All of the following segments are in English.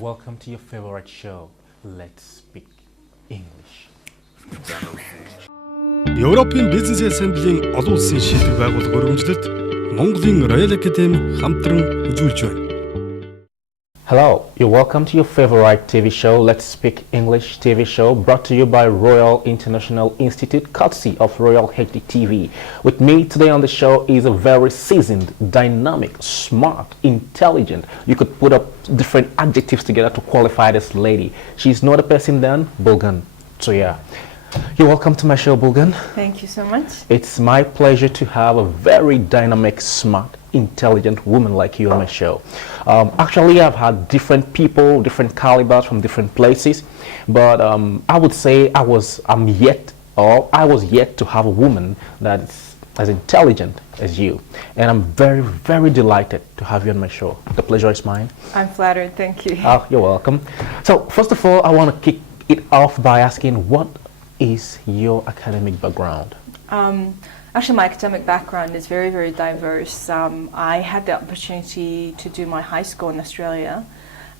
Welcome to your favorite show. Let's speak English. Европын бизнес ассамблийн олон улсын шийдвэр байгууллага өргөмжлөлд Монголын Royal Academy хамтран үзүүлж байна. Hello, you're welcome to your favorite TV show, Let's Speak English TV show, brought to you by Royal International Institute, courtesy of Royal HD TV. With me today on the show is a very seasoned, dynamic, smart, intelligent. You could put up different adjectives together to qualify this lady. She's not a person than Bulgan. So yeah, you're welcome to my show, Bulgan. Thank you so much. It's my pleasure to have a very dynamic, smart, intelligent woman like you on my show. Actually, I've had different people, different calibers from different places, but I would say I was yet to have a woman that is as intelligent as you, and I'm very, very delighted to have you on my show. The pleasure is mine. I'm flattered, thank you. Oh, you're welcome. So first of all, I want to kick it off by asking, what is your academic background? Actually, my academic background is very, very diverse. I had the opportunity to do my high school in Australia,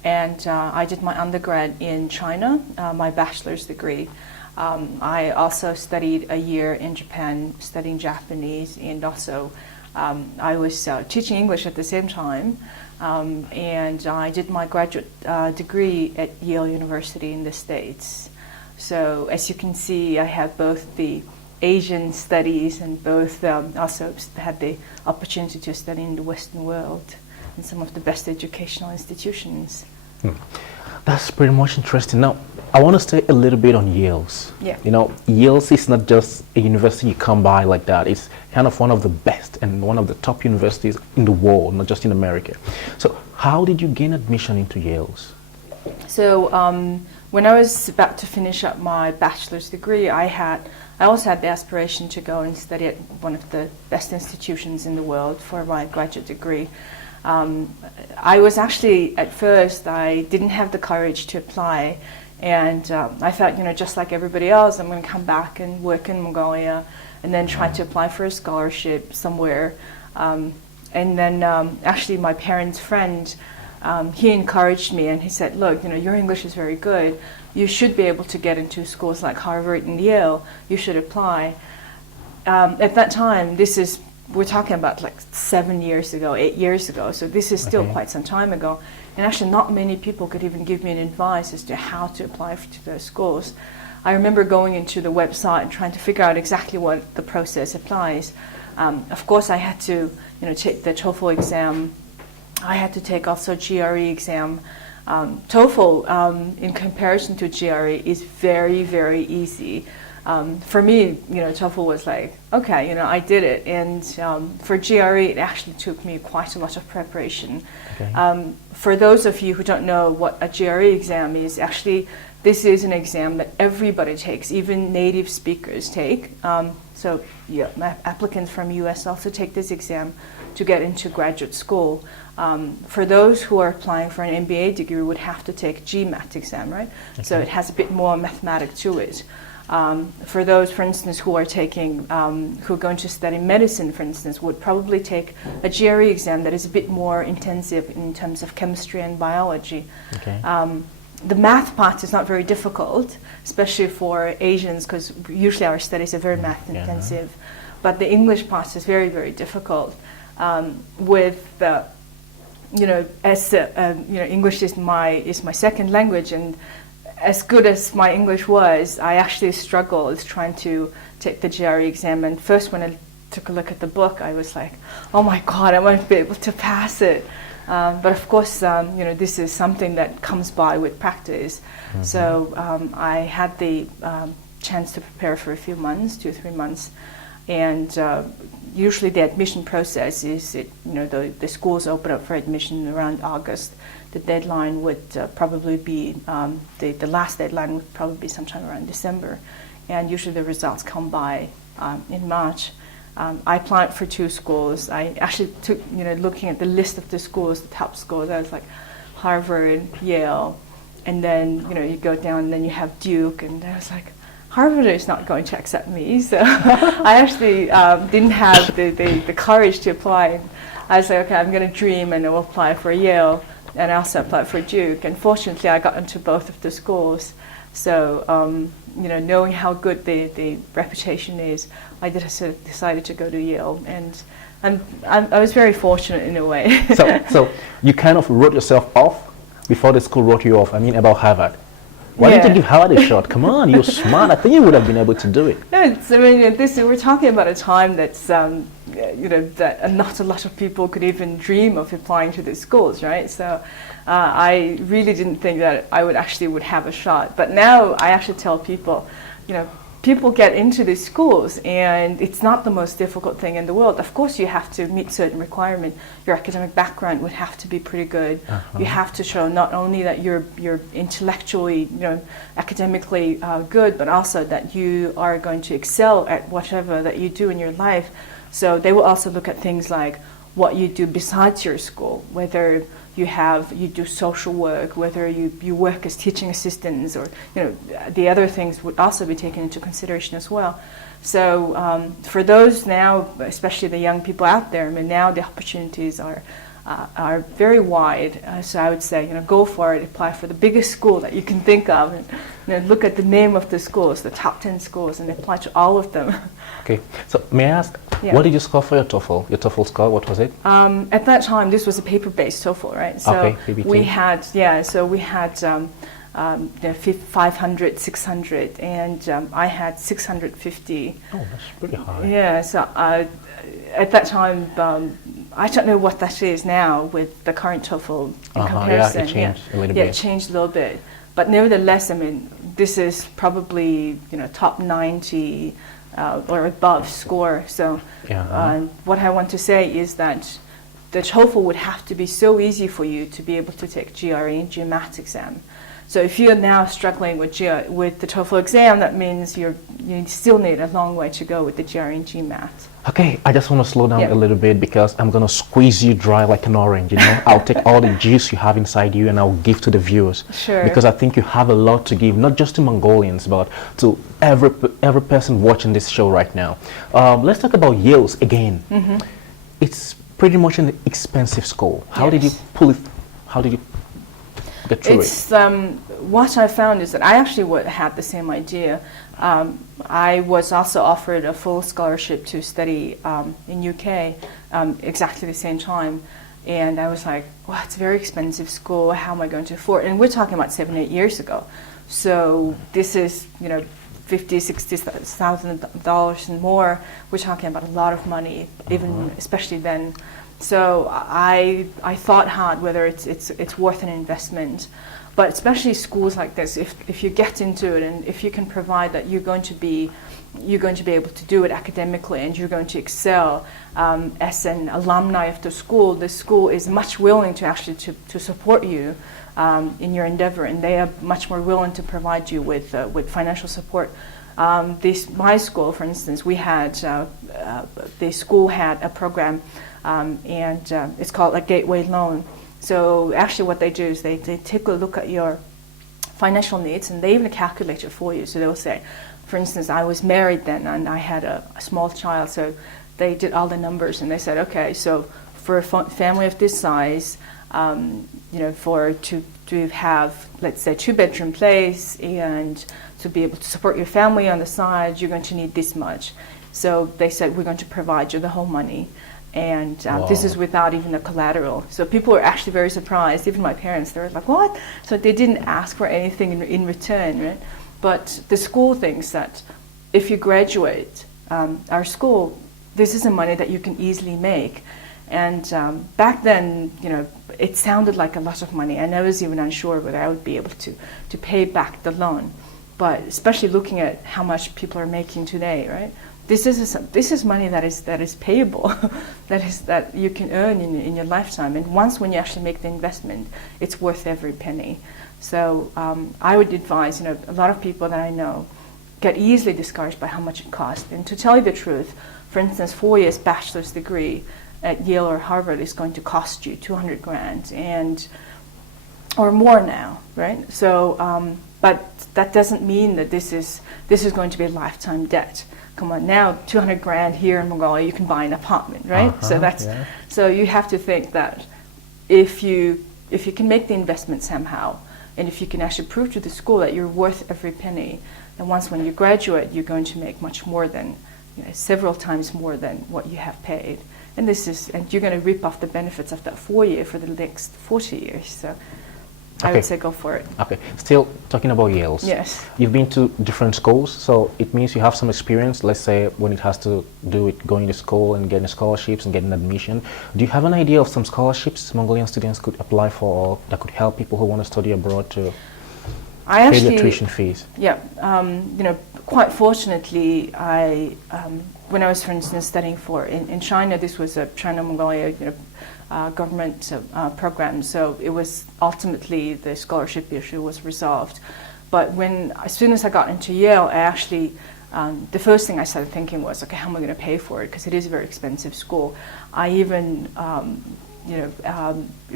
and I did my undergrad in China, my bachelor's degree. I also studied a year in Japan studying Japanese, and also I was teaching English at the same time, and I did my graduate degree at Yale University in the States. So as you can see, I have both the Asian studies and both also had the opportunity to study in the Western world in some of the best educational institutions. That's pretty much interesting. Now, I want to stay a little bit on Yale's. Yeah. You know, Yale's is not just a university you come by like that. It's kind of one of the best and one of the top universities in the world, not just in America. So how did you gain admission into Yale's? So when I was about to finish up my bachelor's degree, I also had the aspiration to go and study at one of the best institutions in the world for my graduate degree. I was actually, at first, I didn't have the courage to apply, and I thought, just like everybody else, I'm going to come back and work in Mongolia and then try to apply for a scholarship somewhere. And then actually my parents' friend, he encouraged me, and he said, look, your English is very good. You should be able to get into schools like Harvard and Yale. You should apply. At that time, we're talking about like 7 years ago, 8 years ago, so this is still quite some time ago. And actually not many people could even give me an advice as to how to apply to those schools. I remember going into the website and trying to figure out exactly what the process applies. Of course, I had to take the TOEFL exam. I had to take also GRE exam. TOEFL, in comparison to GRE, is very, very easy. For me, TOEFL was like, okay, I did it. And for GRE, it actually took me quite a lot of preparation. Okay. For those of you who don't know what a GRE exam is, actually, this is an exam that everybody takes, even native speakers take. So applicants from US also take this exam to get into graduate school. For those who are applying for an MBA degree, would have to take GMAT exam, right? Okay. So it has a bit more mathematics to it. For those, for instance, who are going to study medicine, for instance, would probably take a GRE exam that is a bit more intensive in terms of chemistry and biology. Okay. The math part is not very difficult, especially for Asians, because usually our studies are very math intensive. Yeah. But the English part is very, very difficult. English is my second language, and as good as my English was, I actually struggled trying to take the GRE exam. And first, when I took a look at the book, I was like, oh my God, I won't be able to pass it. But of course, this is something that comes by with practice. Mm-hmm. So I had the chance to prepare for a few months, 2 or 3 months. And usually the admission process is, the schools open up for admission around August. The deadline would probably be, the last deadline would probably be sometime around December. And usually the results come by in March. I applied for 2 schools. I actually took, looking at the list of the schools, the top schools, I was like Harvard, Yale, and then, you go down and then you have Duke, and I was like, Harvard is not going to accept me. So I actually didn't have the courage to apply. I said, okay, I'm going to dream and I'll apply for Yale, and I also applied for Duke. And fortunately, I got into both of the schools. So, knowing how good the reputation is, I decided to go to Yale. And I was very fortunate in a way. So you kind of wrote yourself off before the school wrote you off. I mean, about Harvard. Why didn't you give Harvard a shot? Come on, you're smart. I think you would have been able to do it. No, we're talking about a time that's, that not a lot of people could even dream of applying to these schools, right? So I really didn't think that I would have a shot. But now I actually tell people, people get into these schools and it's not the most difficult thing in the world. Of course, you have to meet certain requirements. Your academic background would have to be pretty good. You have to show not only that you're intellectually, academically good, but also that you are going to excel at whatever that you do in your life. So they will also look at things like what you do besides your school, whether you do social work, whether you work as teaching assistants, or the other things would also be taken into consideration as well. So for those now, especially the young people out there, I mean, now the opportunities are very wide. So I would say, go for it, apply for the biggest school that you can think of, and look at the name of the schools, the top 10 schools, and apply to all of them. Okay, so may I ask, what did you score for your TOEFL? Your TOEFL score, what was it? At that time, this was a paper-based TOEFL, right? So okay, PBT. we had 500, 600, and I had 650. Oh, that's pretty high. Yeah, so at that time, I don't know what that is now with the current TOEFL in comparison. Yeah, it changed a little bit. Yeah, it changed a little bit. But nevertheless, I mean, this is probably, top 90 or above score. So what I want to say is that the TOEFL would have to be so easy for you to be able to take GRE and GMAT exam. So if you're now struggling with the TOEFL exam, that means you still need a long way to go with the GRE and GMAT. Okay, I just want to slow down a little bit because I'm going to squeeze you dry like an orange, I'll take all the juice you have inside you and I'll give to the viewers. Sure. Because I think you have a lot to give, not just to Mongolians, but to every person watching this show right now. Let's talk about Yale's again. Mm-hmm. It's pretty much an expensive school. How did you pull it? How did you get through it? What I found is that I actually had the same idea. I was also offered a full scholarship to study in UK exactly the same time. And I was like, well, it's a very expensive school. How am I going to afford it? And we're talking about 7-8 years ago. So this is, $50,000, $60,000 and more. We're talking about a lot of money, even especially then. So I thought hard whether it's worth an investment. But especially schools like this, if you get into it and if you can provide that you're going to be able to do it academically and you're going to excel as an alumni of the school is much willing to actually to support you in your endeavor, and they are much more willing to provide you with financial support. My school, for instance, the school had a program and it's called a gateway loan. So actually what they do is they take a look at your financial needs and they even calculate it for you. So they'll say, for instance, I was married then and I had a small child, so they did all the numbers and they said, okay, so for a family of this size, to have, let's say, 2-bedroom place and to be able to support your family on the side, you're going to need this much. So they said, we're going to provide you the whole money. And this is without even the collateral. So people were actually very surprised. Even my parents, they were like, what? So they didn't ask for anything in return, right? But the school thinks that if you graduate our school, this is the money that you can easily make. And back then, it sounded like a lot of money. And I was even unsure whether I would be able to pay back the loan. But especially looking at how much people are making today, right? This is money that is payable, that you can earn in your lifetime. And once when you actually make the investment, it's worth every penny. So I would advise, a lot of people that I know get easily discouraged by how much it costs. And to tell you the truth, for instance, 4 years bachelor's degree at Yale or Harvard is going to cost you $200,000 or more now, right? So but that doesn't mean that this is going to be a lifetime debt. Come on, now 200 grand here in Mongolia, you can buy an apartment, right? So that's so you have to think that if you can make the investment somehow, and if you can actually prove to the school that you're worth every penny, then once when you graduate, you're going to make much more than, several times more than what you have paid. And you're going to reap off the benefits of that 4 year for the next 40 years. So I would say go for it. Okay. Still talking about Yale's. Yes. You've been to different schools, so it means you have some experience, let's say, when it has to do with going to school and getting scholarships and getting admission. Do you have an idea of some scholarships Mongolian students could apply for, or that could help people who want to study abroad to pay their tuition fees? Yeah. Quite fortunately, when I was, for instance, studying in China, this was a China-Mongolia, government program, so it was ultimately the scholarship issue was resolved. But as soon as I got into Yale, I actually, the first thing I started thinking was, okay, how am I going to pay for it? Because it is a very expensive school. I even,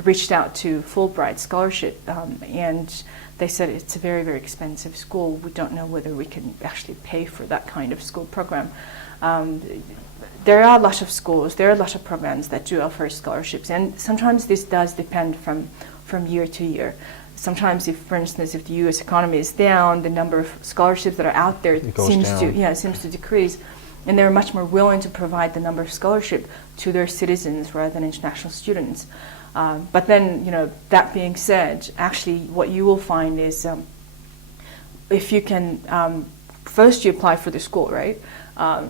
reached out to Fulbright Scholarship, and they said it's a very, very expensive school. We don't know whether we can actually pay for that kind of school program. There are a lot of schools, there are a lot of programs that do offer scholarships, and sometimes this does depend from year to year. Sometimes, for instance, if the U.S. economy is down, the number of scholarships that are out there seems to decrease, and they're much more willing to provide the number of scholarship to their citizens rather than international students. But then, that being said, actually, what you will find is if you can first you apply for the school, right?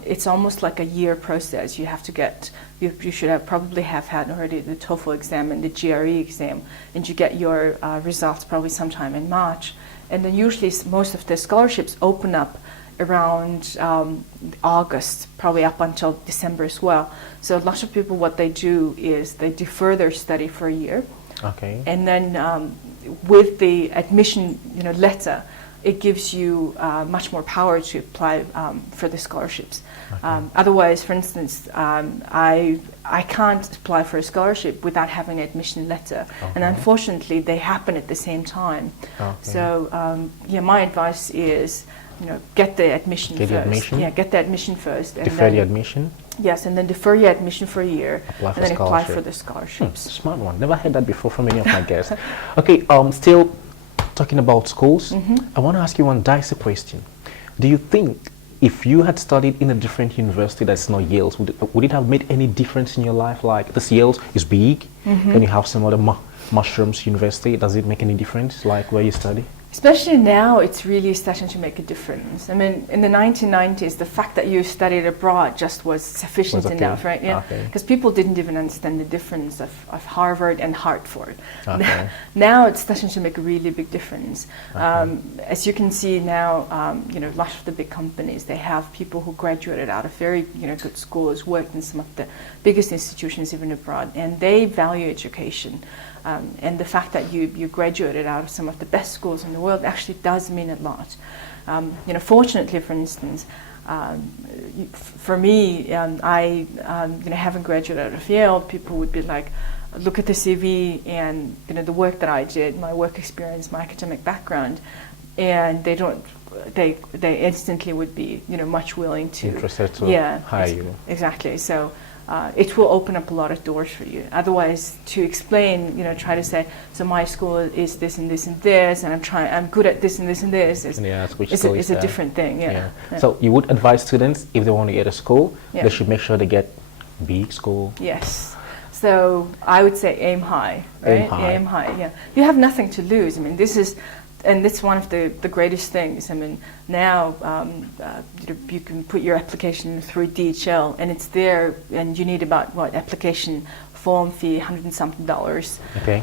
It's almost like a year process. You have to get, you should probably have had already the TOEFL exam and the GRE exam, and you get your results probably sometime in March. And then usually most of the scholarships open up around August, probably up until December as well. So a lot of people, what they do is they defer their study for a year. Okay. And then with the admission letter, it gives you much more power to apply for the scholarships. Okay. Otherwise, for instance, I can't apply for a scholarship without having an admission letter, and unfortunately, they happen at the same time. Okay. So, my advice is, get the admission first. Get the admission first. And defer the admission. Yes, and then defer your admission for a year, and then apply for the scholarships. Smart one. Never heard that before from any of my guests. Okay. Still talking about schools, I want to ask you one dicey question. Do you think if you had studied in a different university that's not Yale's, would it have made any difference in your life? Like, this Yale's is big, then you have some other mushrooms university. Does it make any difference, like where you study? Especially now, it's really starting to make a difference. I mean, in the 1990s, the fact that you studied abroad just was sufficient enough, right? Yeah, because people didn't even understand the difference of Harvard and Hartford. Okay. Now it's starting to make a really big difference. As you can see now, a lot of the big companies, they have people who graduated out of very good schools, worked in some of the biggest institutions even abroad, and they value education. And the fact that you graduated out of some of the best schools in the world actually does mean a lot. Fortunately, for instance, for me, I having graduated out of Yale, people would be like, look at the CV and the work that I did, my work experience, my academic background, and they instantly would be much willing to interested to hire you. Exactly. So. It will open up a lot of doors for you. Otherwise, to explain, try to say, so my school is this and this and this, and I'm good at this and this and this. It's a different thing. Yeah. So you would advise students, if they want to get a school, they should make sure they get big school. Yes. So I would say aim high, right? Aim high. Yeah. You have nothing to lose. I mean, and that's one of the greatest things. I mean, now you can put your application through DHL, and it's there, and you need about application form fee, $100 and something. Okay.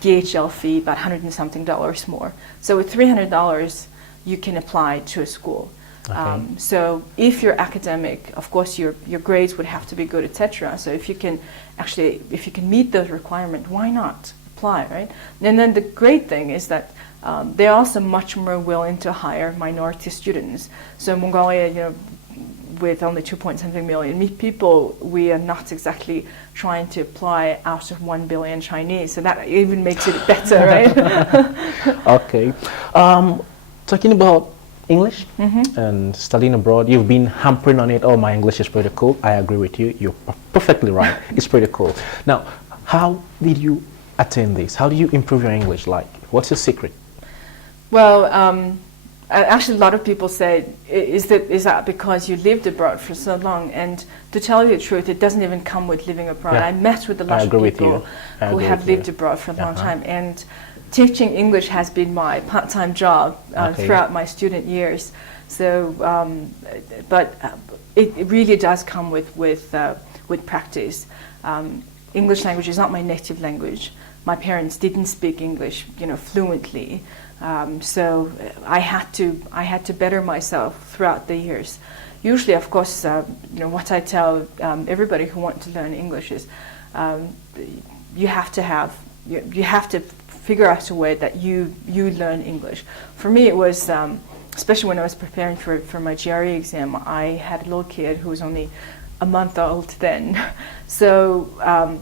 DHL fee, about $100 and something more. So with $300, you can apply to a school. Okay. So if you're academic, of course your grades would have to be good, etc. So if you can meet those requirements, why not apply, right? And then the great thing is that they're also much more willing to hire minority students. So Mongolia, with only 2.something million people, we are not exactly trying to apply out of 1 billion Chinese. So that even makes it better, right? Okay. talking about English and studying abroad, you've been hampering on it. Oh, my English is pretty cool. I agree with you. You're perfectly right. It's pretty cool. Now, how did you attain this? How do you improve your English? Like, what's your secret? Well, actually, a lot of people say, is that because you lived abroad for so long? And to tell you the truth, it doesn't even come with living abroad. Yeah. I met with a lot of people who have lived abroad for a long time. And teaching English has been my part-time job throughout my student years. So, but it really does come with practice. English language is not my native language. My parents didn't speak English, fluently. So I had to better myself throughout the years. Usually, of course, what I tell everybody who wants to learn English is you have to figure out a way that you learn English. For me, it was especially when I was preparing for my GRE exam. I had a little kid who was only a month old then, so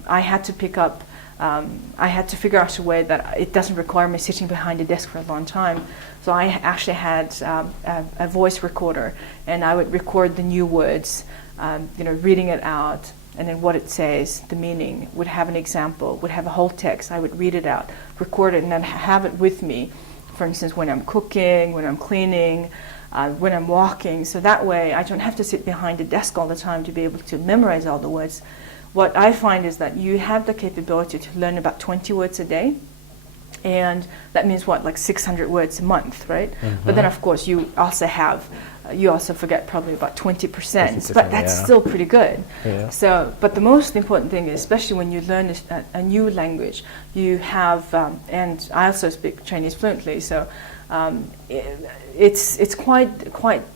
I had to pick up. I had to figure out a way that it doesn't require me sitting behind a desk for a long time. So I actually had a voice recorder, and I would record the new words, reading it out, and then what it says, the meaning, would have an example, would have a whole text. I would read it out, record it, and then have it with me, for instance, when I'm cooking, when I'm cleaning, when I'm walking. So that way I don't have to sit behind a desk all the time to be able to memorize all the words. What I find is that you have the capability to learn about 20 words a day, and that means like 600 words a month, right? But then of course you also forget probably about 20%, but that's still pretty good. Yeah. So, but the most important thing is, especially when you learn a new language, you have, and I also speak Chinese fluently, so it's quite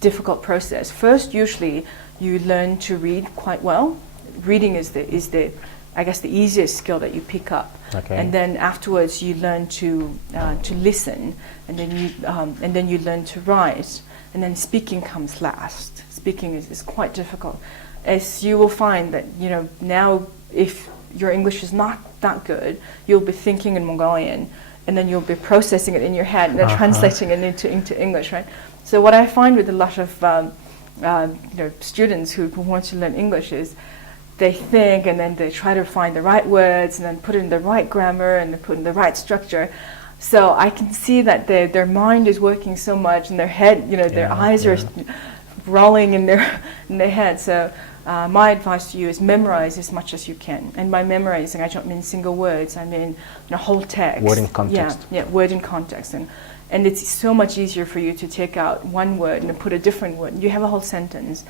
difficult process. First, usually you learn to read quite well. Reading is the I guess the easiest skill that you pick up, and then afterwards you learn to listen, and then you learn to write, and then speaking comes last. Speaking is quite difficult, as you will find that now if your English is not that good, you'll be thinking in Mongolian, and then you'll be processing it in your head and then translating it into English, right? So what I find with a lot of students who want to learn English is, they think and then they try to find the right words and then put in the right grammar and they put in the right structure. So I can see that their mind is working so much, and their head, their eyes are rolling in their head. So my advice to you is memorize as much as you can. And by memorizing, I don't mean single words. I mean whole text. Word in context. Yeah, word in context. And it's so much easier for you to take out one word and put a different word. You have a whole sentence.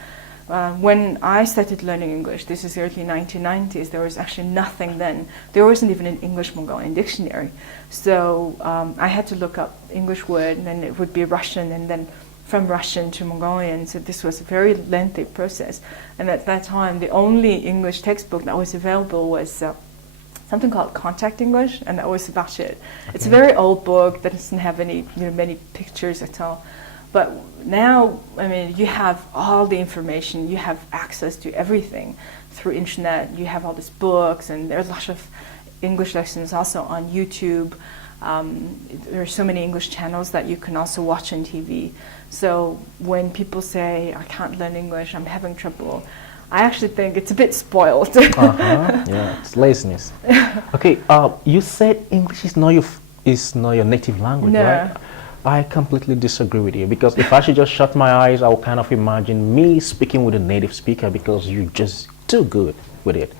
When I started learning English, this is the early 1990s, there was actually nothing then. There wasn't even an English-Mongolian dictionary. So I had to look up English word, and then it would be Russian, and then from Russian to Mongolian. So this was a very lengthy process. And at that time, the only English textbook that was available was something called Contact English, and that was about it. It's a very old book that doesn't have any many pictures at all. But now, you have all the information. You have access to everything through internet. You have all these books, and there's a lot of English lessons also on YouTube. There are so many English channels that you can also watch on TV. So when people say, I can't learn English, I'm having trouble, I actually think it's a bit spoiled. Yeah, it's laziness. Okay, you said English is not your native language, No. right? I completely disagree with you, because if I should just shut my eyes, I'll kind of imagine me speaking with a native speaker, because you're just too good with it.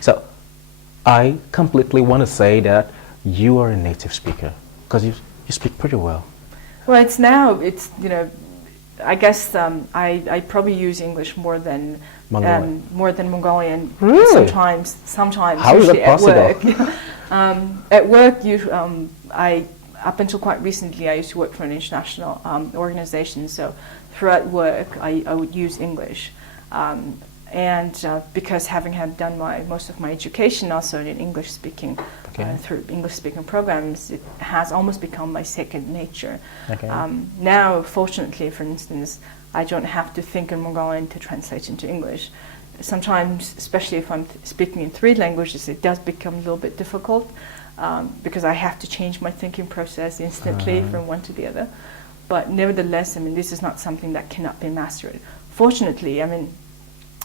So I completely want to say that you are a native speaker, because you speak pretty well. Well, I guess I probably use English more than Mongolian. Really? Sometimes. How is that usually possible? At work, up until quite recently, I used to work for an international organization. So throughout work, I would use English, and because having done most of my education also in English speaking through English speaking programs, it has almost become my second nature. Now, fortunately, for instance, I don't have to think in Mongolian to translate into English. Sometimes, especially if I'm speaking in 3 languages, it does become a little bit difficult. Because I have to change my thinking process instantly from one to the other. But nevertheless, I mean, this is not something that cannot be mastered. Fortunately, I mean,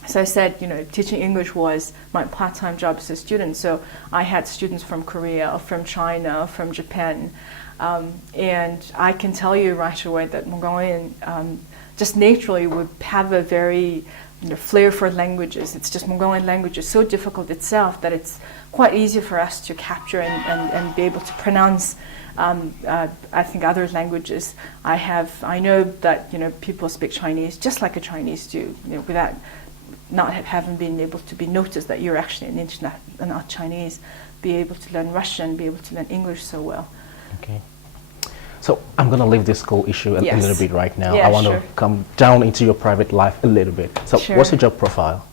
as I said, teaching English was my part-time job as a student. So I had students from Korea, from China, from Japan, and I can tell you right away that Mongolian just naturally would have a very flair for languages. It's just Mongolian language is so difficult itself that it's quite easy for us to capture and be able to pronounce. I think other languages. I know that people speak Chinese just like a Chinese do, without not having been able to be noticed that you're actually an not Chinese. Be able to learn Russian, be able to learn English so well. Okay. So I'm going to leave this school issue a little bit right now. Yeah, I want sure. to come down into your private life a little bit. So Sure. what's your job profile?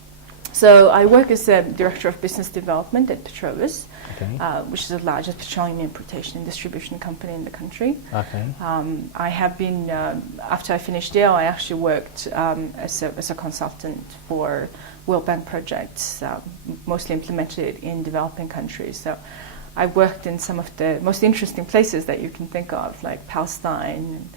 So I work as a director of business development at Petrovis, Okay. which is the largest petroleum importation and distribution company in the country. Okay. I have been, after I finished Yale, I actually worked as a consultant for World Bank projects, mostly implemented in developing countries. So I worked in some of the most interesting places that you can think of, like Palestine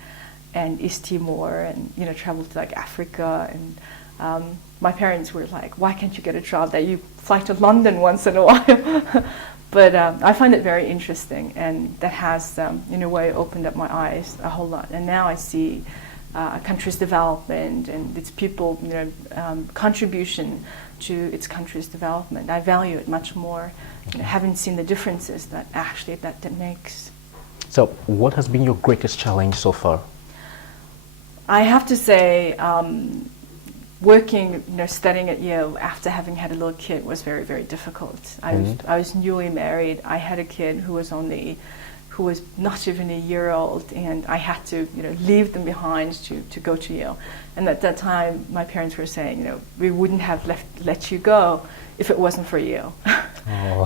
and East Timor, and traveled to like Africa. And my parents were like, "Why can't you get a job that you fly to London once in a while?" But I find it very interesting, and that has, in a way, opened up my eyes a whole lot. And now I see a country's development and its people, contribution to its country's development. I value it much more. Haven't seen the differences that actually that makes. So what has been your greatest challenge so far? I have to say, working, studying at Yale after having had a little kid was very, very difficult. I was newly married. I had a kid who was not even a year old, and I had to, leave them behind to go to Yale. And at that time, my parents were saying, we wouldn't have let you go if it wasn't for Yale. Oh.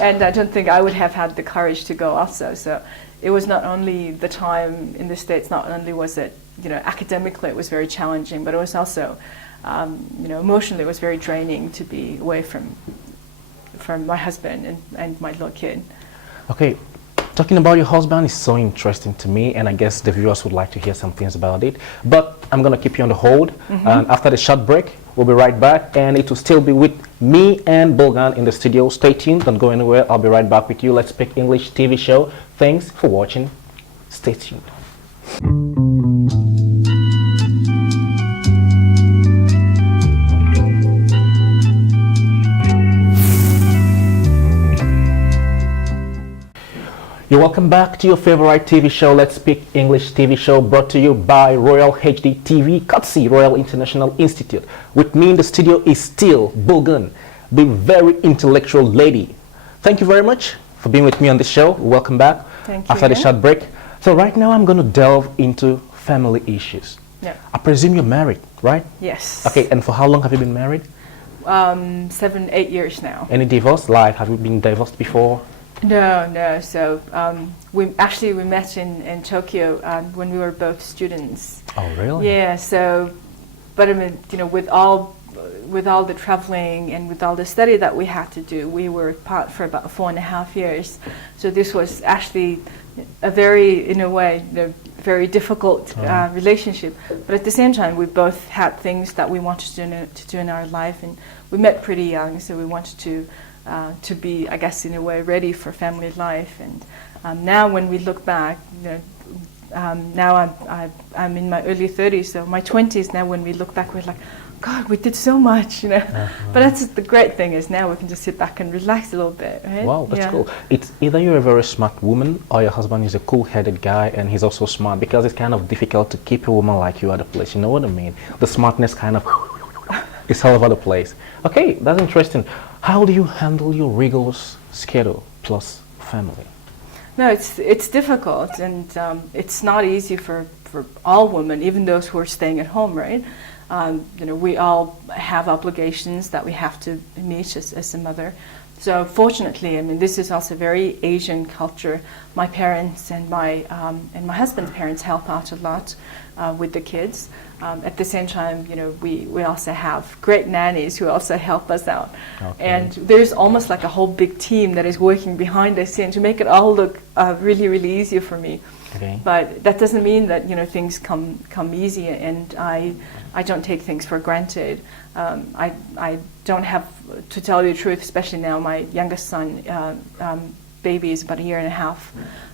And I don't think I would have had the courage to go also. So it was not only the time in the States, not only was it, academically it was very challenging, but it was also, emotionally it was very draining to be away from my husband and my little kid. Okay, talking about your husband is so interesting to me, and I guess the viewers would like to hear some things about it. But I'm going to keep you on the hold. And after the short break, we'll be right back, and it will still be with me and Bulgan in the studio. Stay tuned, don't go anywhere. I'll be right back with you. Let's Speak English TV show. Thanks for watching. Stay tuned. You're welcome back to your favorite TV show, Let's Speak English TV show, brought to you by Royal HD TV, courtesy Royal International Institute. With me in the studio is still Bulgan, the very intellectual lady. Thank you very much for being with me on the show. Welcome back. Thank you. After the short break. So right now I'm going to delve into family issues. Yeah. I presume you're married, right? Yes. Okay, and for how long have you been married? 7-8 years now. Any divorce? Like, have you been divorced before? No. So we met in Tokyo when we were both students. Oh, really? Yeah. So, but I mean, with all the traveling and with all the study that we had to do, we were apart for about 4.5 years. So this was actually a very, in a way, very difficult relationship. But at the same time, we both had things that we wanted to do in our life, and we met pretty young, so we wanted to be, I guess, in a way, ready for family life. And now, when we look back, now I'm in my early 30s, so my 20s. Now, when we look back, we're like, God, we did so much, But that's the great thing is now we can just sit back and relax a little bit, right? Wow, that's cool. It's either you're a very smart woman or your husband is a cool-headed guy and he's also smart, because it's kind of difficult to keep a woman like you at a place. You know what I mean? The smartness kind of is all over the place. Okay, that's interesting. How do you handle your rigorous schedule plus family? No, it's difficult, and it's not easy for all women, even those who are staying at home, right? We all have obligations that we have to meet as a mother. So fortunately, I mean, this is also very Asian culture. My parents and my husband's parents help out a lot with the kids. At the same time, you know, we also have great nannies who also help us out. Okay. And there's almost like a whole big team that is working behind the scene to make it all look really, really easier for me. Okay. But that doesn't mean that, you know, things come easy, and I don't take things for granted. I don't have, to tell you the truth, especially now, my youngest son, baby is about 1.5 years.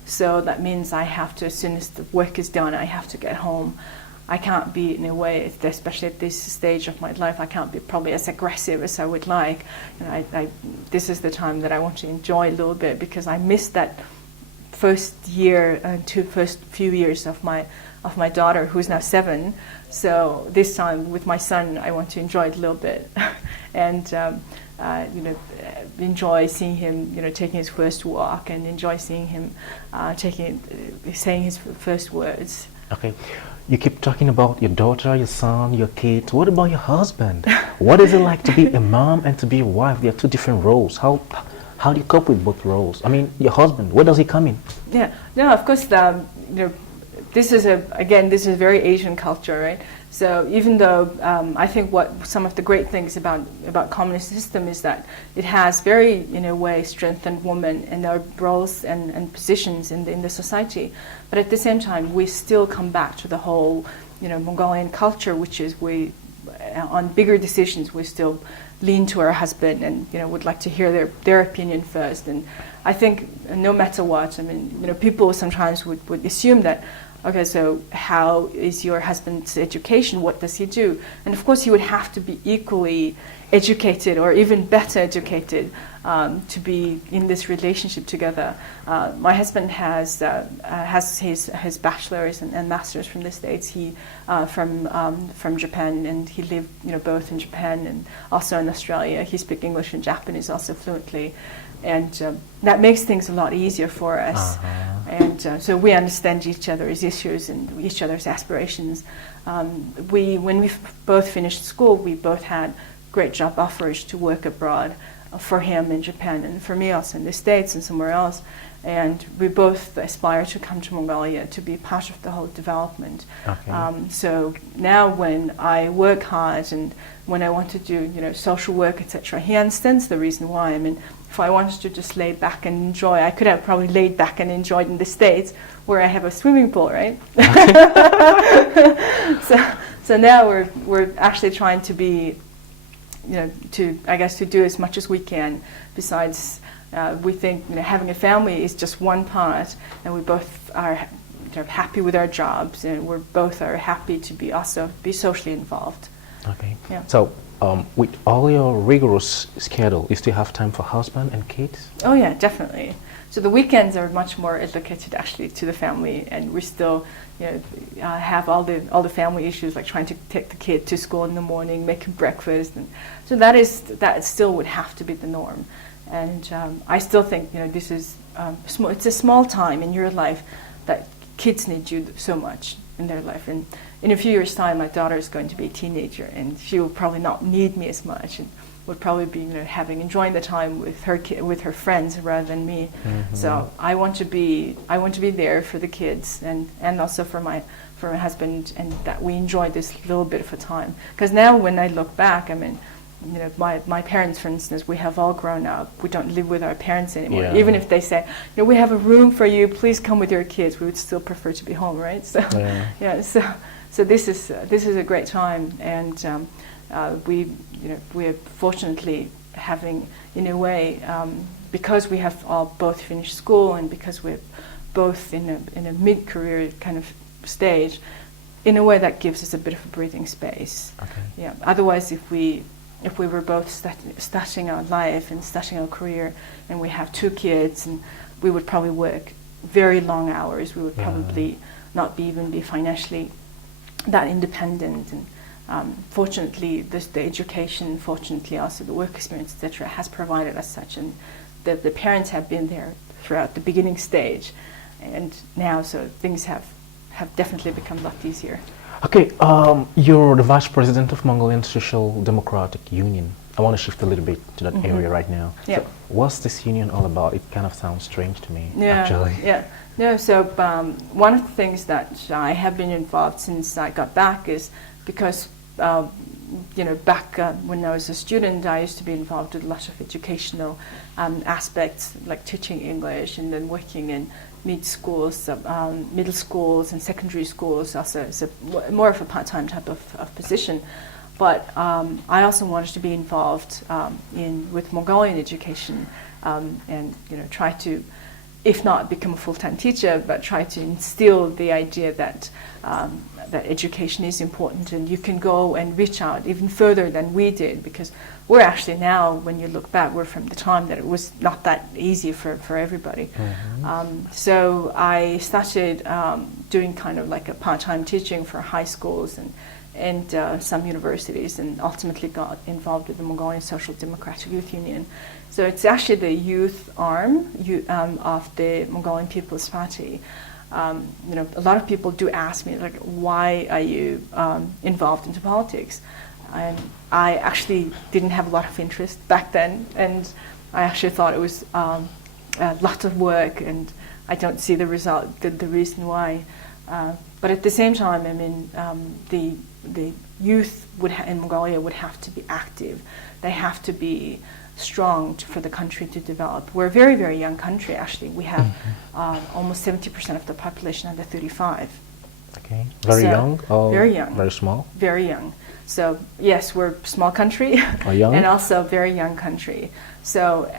So that means I have to, as soon as the work is done, I have to get home. I can't be, in a way, especially at this stage of my life, I can't be probably as aggressive as I would like. And this is the time that I want to enjoy a little bit, because I missed that first year and first few years of my daughter, who's now 7. So this time with my son, I want to enjoy it a little bit, and you know, enjoy seeing him, you know, taking his first walk, and enjoy seeing him saying his first words. Okay. You keep talking about your daughter, your son, your kids. What about your husband? What is it like to be a mom and to be a wife? They are two different roles. How do you cope with both roles? I mean, your husband, where does he come in? Yeah, no, of course, you know, this is a very Asian culture, right? So even though I think what some of the great things about communist system is that it has very, in a way, strengthened women and their roles and positions in the society, but at the same time we still come back to the whole, you know, Mongolian culture, which is on bigger decisions we still lean to our husband, and, you know, would like to hear their opinion first. And I think no matter what, I mean, you know, people sometimes would assume that, okay, so how is your husband's education? What does he do? And of course, he would have to be equally educated or even better educated to be in this relationship together. My husband has his bachelor's and master's from the States. He from Japan, and he lived, you know, both in Japan and also in Australia. He speaks English and Japanese also fluently. And that makes things a lot easier for us. And so we understand each other's issues and each other's aspirations. When we both finished school, we both had great job offers to work abroad, for him in Japan and for me also in the States and somewhere else. And we both aspire to come to Mongolia to be part of the whole development. Okay. So now when I work hard and when I want to do, you know, social work, etc., he understands the reason why. I mean, if I wanted to just lay back and enjoy, I could have probably laid back and enjoyed in the States where I have a swimming pool, right? So now we're actually trying to be, you know, to do as much as we can. Besides, we think, you know, having a family is just one part, and we both are happy with our jobs, and we both are happy to be socially involved. Okay. Yeah. So, with all your rigorous schedule, you still have time for husband and kids? Oh yeah, definitely. So the weekends are much more allocated actually to the family, and we still, you know, have all the family issues, like trying to take the kid to school in the morning, making breakfast, and so that still would have to be the norm. And I still think, you know, this is it's a small time in your life that kids need you so much in their life. And in a few years' time, my daughter is going to be a teenager, and she will probably not need me as much, and would probably be, you know, enjoying the time with her friends rather than me. Mm-hmm. So I want to be there for the kids and also for my husband, and that we enjoy this little bit of a time. Because now when I look back, I mean, you know, my parents, for instance, we have all grown up. We don't live with our parents anymore. Yeah. Even if they say, you know, we have a room for you, please come with your kids, we would still prefer to be home, right? So yeah, so this is a great time, and we're fortunately having, in a way, because we have all both finished school, and because we're both in a mid-career kind of stage, in a way that gives us a bit of a breathing space. Okay. Yeah. Otherwise, if we were both starting our life and starting our career, and we have 2 kids, and we would probably work very long hours. We would probably not even be financially that independent. And fortunately, the education, fortunately also the work experience, etc., has provided us such, and the parents have been there throughout the beginning stage, and now so things have definitely become a lot easier. Okay, you're the Vice President of Mongolian Social Democratic Union. I want to shift a little bit to that area right now. Yeah. So what's this union all about? It kind of sounds strange to me, Yeah, actually. yeah. No, so one of the things that I have been involved since I got back is because, back when I was a student, I used to be involved with a lot of educational aspects, like teaching English and then working in middle schools and secondary schools. Also, it's more of a part-time type of position. But I also wanted to be involved with Mongolian education and try to, if not become a full-time teacher, but try to instill the idea that that education is important and you can go and reach out even further than we did, because we're actually now, when you look back, we're from the time that it was not that easy for everybody. Mm-hmm. So I started doing kind of like a part-time teaching for high schools and some universities, and ultimately got involved with the Mongolian Social Democratic Youth Union. So it's actually the youth arm of the Mongolian People's Party. A lot of people do ask me, like, why are you involved into politics? And I actually didn't have a lot of interest back then, and I actually thought it was a lot of work, and I don't see the reason why. But at the same time, I mean, the youth in Mongolia would have to be active. They have to be strong for the country to develop. We're a very, very young country, actually. We have almost 70% of the population under 35. Okay. Very young? Or very young. Very small? Very young. So, yes, we're a small country young? and also a very young country. So,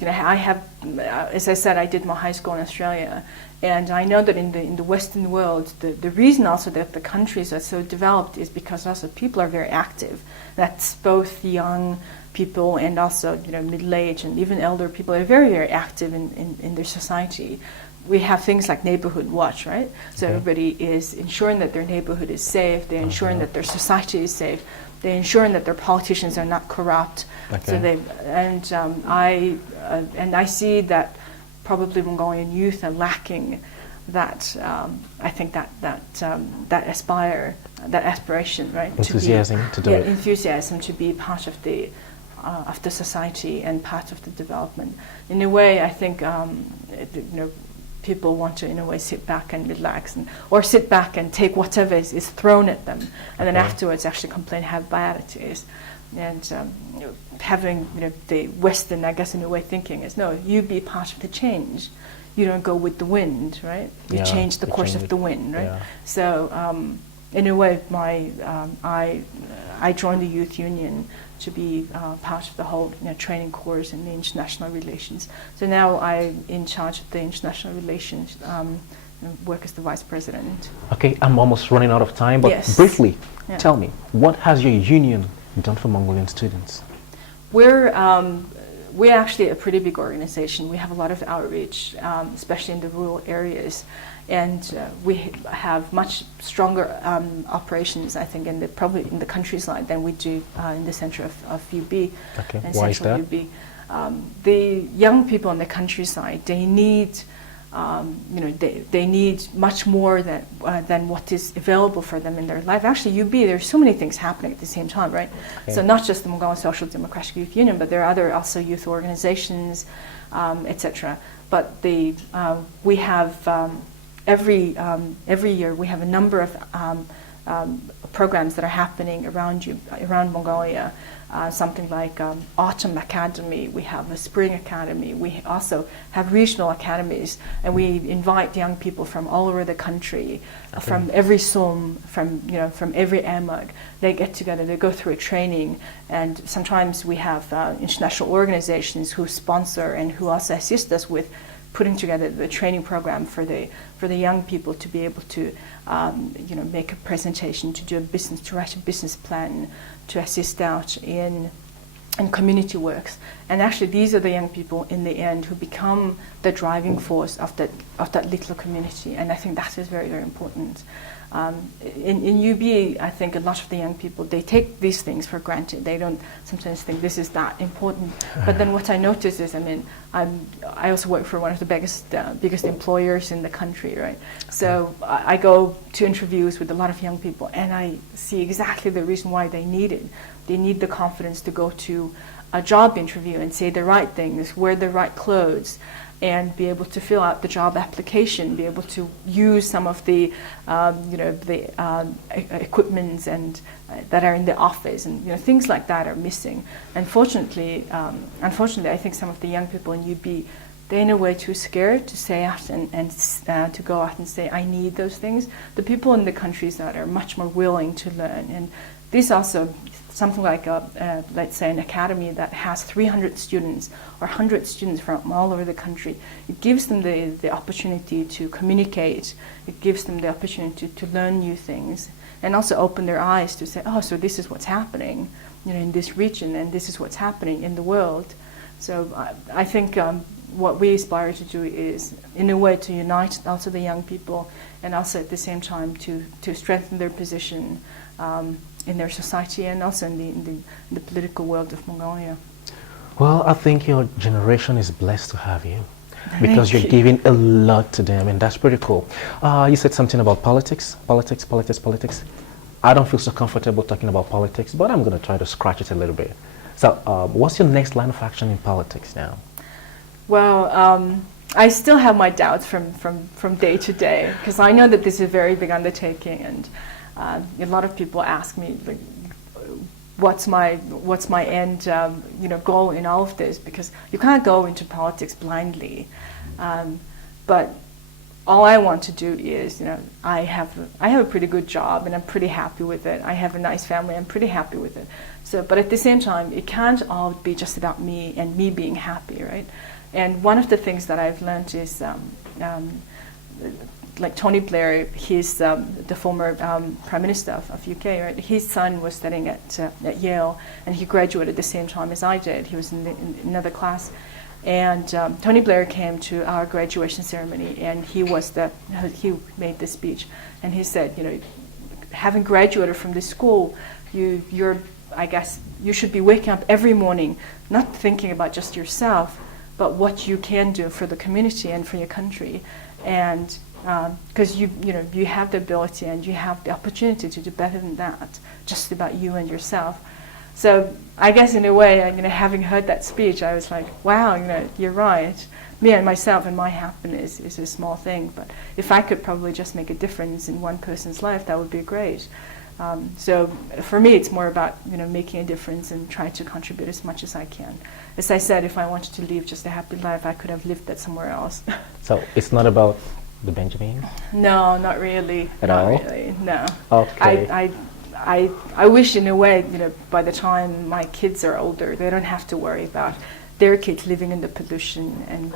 I have, as I said, I did my high school in Australia. And I know that in the Western world, the reason also that the countries are so developed is because also people are very active. That's both young people and also middle-aged and even elder people are very, very active in their society. We have things like neighborhood watch, right? So everybody is ensuring that their neighborhood is safe. They're ensuring that their society is safe. They're ensuring that their politicians are not corrupt. Okay. So I see that probably Mongolian youth are lacking that. I think that aspiration, right? Enthusiasm to do it. Enthusiasm to be part of the society and part of the development. In a way, I think people want to, in a way, sit back and relax, or sit back and take whatever is thrown at them, and then afterwards actually complain how bad it is. And having the Western, I guess, in a way, thinking is, no, you be part of the change. You don't go with the wind, right? You change the course of the wind, right? Yeah. So in a way, I joined the youth union to be part of the whole training course in the international relations. So now I'm in charge of the international relations, work as the vice president. Okay, I'm almost running out of time, but briefly, tell me, what has your union done for Mongolian students? We're actually a pretty big organization. We have a lot of outreach, especially in the rural areas. And we have much stronger operations, I think, probably in the countryside than we do in the center of UB. Okay. And why central is that? UB. The young people in the countryside, they need, they need much more than what is available for them in their life. Actually, UB, there's so many things happening at the same time, right? Okay. So not just the Mongolian Social Democratic Youth Union, but there are other also youth organizations, etc. But we have. Every year we have a number of programs that are happening around Mongolia. Something like Autumn Academy, we have a Spring Academy, we also have regional academies, and we invite young people from all over the country, from every SUM, from every AMUG. They get together, they go through a training, and sometimes we have international organizations who sponsor and who also assist us with putting together the training program for the young people to be able to make a presentation, to write a business plan, to assist out in community works. And actually these are the young people in the end who become the driving force of that little community, and I think that is very, very important. In UB, I think a lot of the young people, they take these things for granted. They don't sometimes think this is that important. But then what I notice is, I mean, I also work for one of the biggest employers in the country, right? So I go to interviews with a lot of young people, and I see exactly the reason why they need it. They need the confidence to go to a job interview and say the right things, wear the right clothes, and be able to fill out the job application, be able to use some of the, equipments and that are in the office, and things like that are missing. Unfortunately, I think some of the young people in UB, they're in a way too scared to say out and to go out and say, I need those things. The people in the countries that are much more willing to learn, and this also something like let's say an academy that has 300 students or 100 students from all over the country. It gives them the opportunity to communicate. It gives them the opportunity to learn new things, and also open their eyes to say, oh, so this is what's happening, in this region, and this is what's happening in the world. So I think what we aspire to do is, in a way, to unite also the young people, and also at the same time to strengthen their position in their society, and also in the political world of Mongolia. Well, I think your generation is blessed to have you, because you're giving a lot to them, and that's pretty cool. You said something about politics. I don't feel so comfortable talking about politics, but I'm going to try to scratch it a little bit. So what's your next line of action in politics now? Well, I still have my doubts from day to day, because I know that this is a very big undertaking, and a lot of people ask me, like, what's my end goal in all of this, because you can't go into politics blindly. But all I want to do is, I have a pretty good job, and I'm pretty happy with it. I have a nice family, I'm pretty happy with it. So, but at the same time, it can't all be just about me and me being happy, right? And one of the things that I've learned is, like Tony Blair, he's the former Prime Minister of UK, right? His son was studying at Yale, and he graduated the same time as I did. He was in another class. And Tony Blair came to our graduation ceremony, and he made the speech. And he said, having graduated from this school, I guess you should be waking up every morning, not thinking about just yourself, but what you can do for the community and for your country. And because you have the ability and you have the opportunity to do better than that, just about you and yourself. So I guess in a way, having heard that speech, I was like, wow, you're right. Me and myself and my happiness is a small thing, but if I could probably just make a difference in one person's life, that would be great. So for me, it's more about making a difference and trying to contribute as much as I can. As I said, if I wanted to live just a happy life, I could have lived that somewhere else. So it's not about the Benjamin? No, not really. At all? Not really, no. Okay. I wish in a way, by the time my kids are older, they don't have to worry about their kids living in the pollution and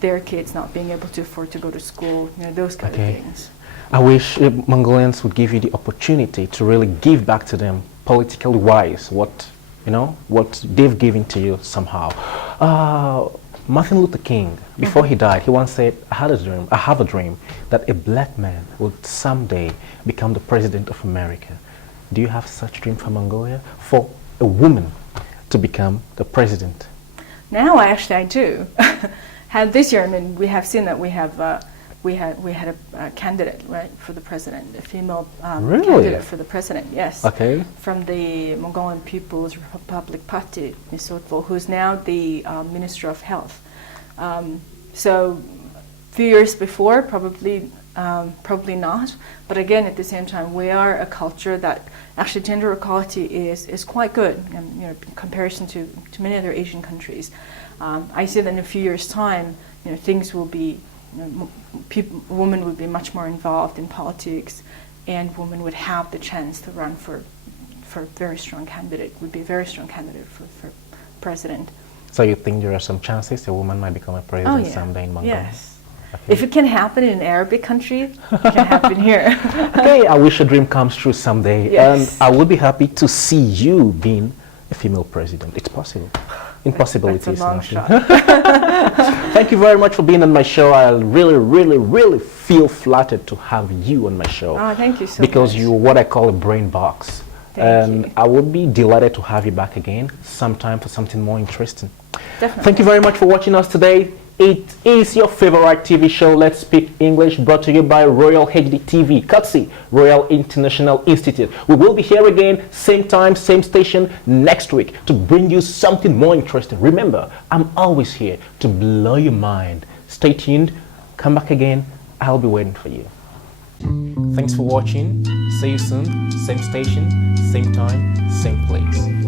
their kids not being able to afford to go to school, those kind of things. I wish Mongolians would give you the opportunity to really give back to them, politically wise, what they've given to you somehow. Martin Luther King, before he died, he once said, I have a dream that a black man would someday become the president of America. Do you have such dream for Mongolia? For a woman to become the president? Now, I do. This year, we have seen that we had a candidate, right, for the president, a female candidate for the president, yes. Okay. From the Mongolian People's Republic Party, Ms. Sotvo, who's now the Minister of Health. So a few years before, probably not. But again, at the same time, we are a culture that actually gender equality is quite good, in comparison to many other Asian countries. I see that in a few years' time, things will be, women would be much more involved in politics, and women would have the chance to run for a very strong candidate, would be a very strong candidate for president. So you think there are some chances a woman might become a president someday in Mongolia? Yes. Okay. If it can happen in an Arabic country, it can happen here. Okay, I wish your dream comes true someday. Yes. And I would be happy to see you being a female president. It's possible. Impossibility That's a long is shot. nothing. Thank you very much for being on my show. I really feel flattered to have you on my show. Oh, thank you so because much. you're what I call a brain box. Thank you. I would be delighted to have you back again sometime for something more interesting. Definitely. Thank you very much for watching us today. It is your favorite TV show, Let's Speak English, brought to you by Royal HD TV, courtesy Royal International Institute. We will be here again, same time, same station, next week to bring you something more interesting. Remember, I'm always here to blow your mind. Stay tuned. Come back again. I'll be waiting for you. Thanks for watching. See you soon. Same station, same time, same place.